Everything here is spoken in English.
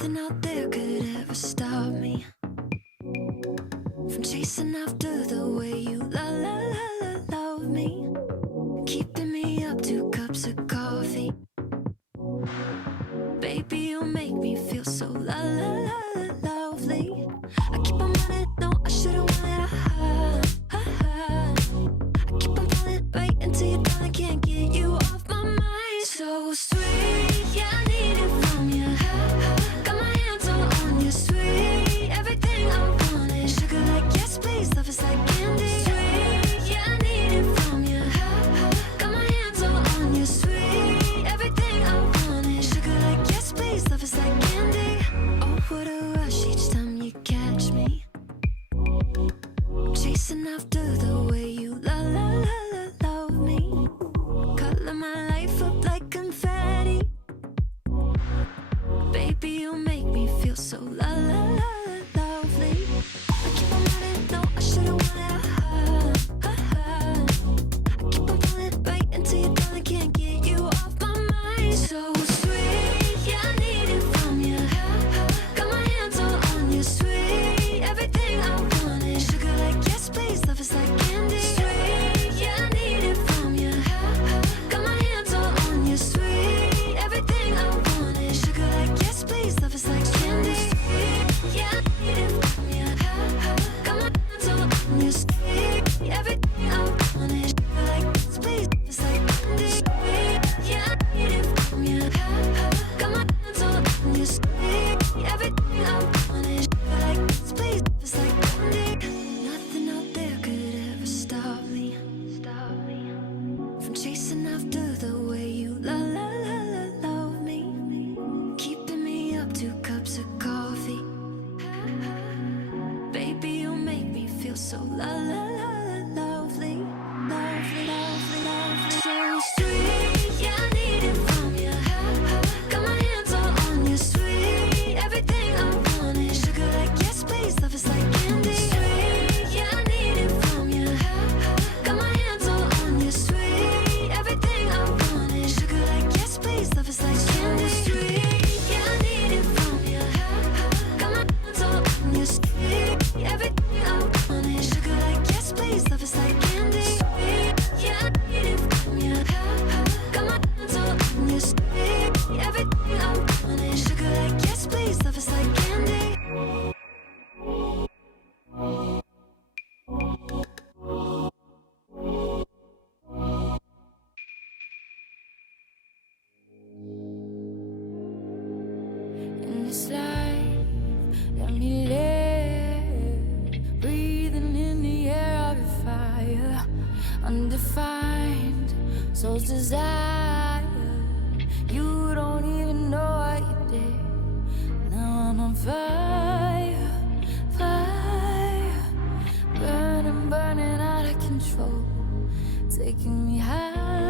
Nothing out there could ever stop me from chasing after the way you love me, keeping me up 2 cups of coffee. Baby, you make me feel so lovely. I keep on running, no, I shouldn't want it. I keep on falling right into your down, I can't get you off my mind. So sweet, yeah, I need it from you. Got my hands all on you, sweet. Everything I want is sugar like yes, please. Love is like candy. Sweet, yeah, I need it from you. Got my hands all on you, sweet. Everything I want is sugar like yes, please. Love is like candy. Oh, what a rush each time you catch me chasing after the way you love me. Color my life up like confetti. Baby, you make me feel so lovely. I keep on running, no, I shouldn't want it. I keep on falling right into your down, I can't get you off my mind. So sweet, yeah, I need it from you. Got my hands all on you, sweet. Everything I want is sugar like yes, please. Love is like candy. Sweet, yeah, I need it from you. Got my hands all on you, sweet. Everything I want is sugar like yes, please. Love is like candy. Sweet, yeah, I need it from you. Got my hands all on you, sweet. Everything I want is sugar like yes, please. Love is like candy. Sweet, yeah, I need it from you. Got my hands all on you, sweet. Everything I want is sugar like yes, please. Love is like candy. Nothing out there could ever stop me from chasing after the way you love me, keeping me up 2 cups of coffee. Baby, you make me feel so lovely. So sweet, yeah, I need it from you. Got my hands all on you, sweet. Everything I want is sugar like yes, please. Love is like candy. Sweet, yeah, I need it from you. Got my hands all on you, sweet. Everything I want is sugar like yes, please. Love is like candy. Sweet, yeah, I need it from you. Got my hands all on you, sweet. Everything I want is sugar like yes, please. Love is like candy. Sweet, yeah, I need it from you. Got my hands all on you, sweet. Everything I want is sugar like yes, please. Love is like candy. In this life, let me live, breathing in the air of your fire, undefined, soul's desire. You don't even know what you did. Now I'm on fire, burning out of control, taking me high.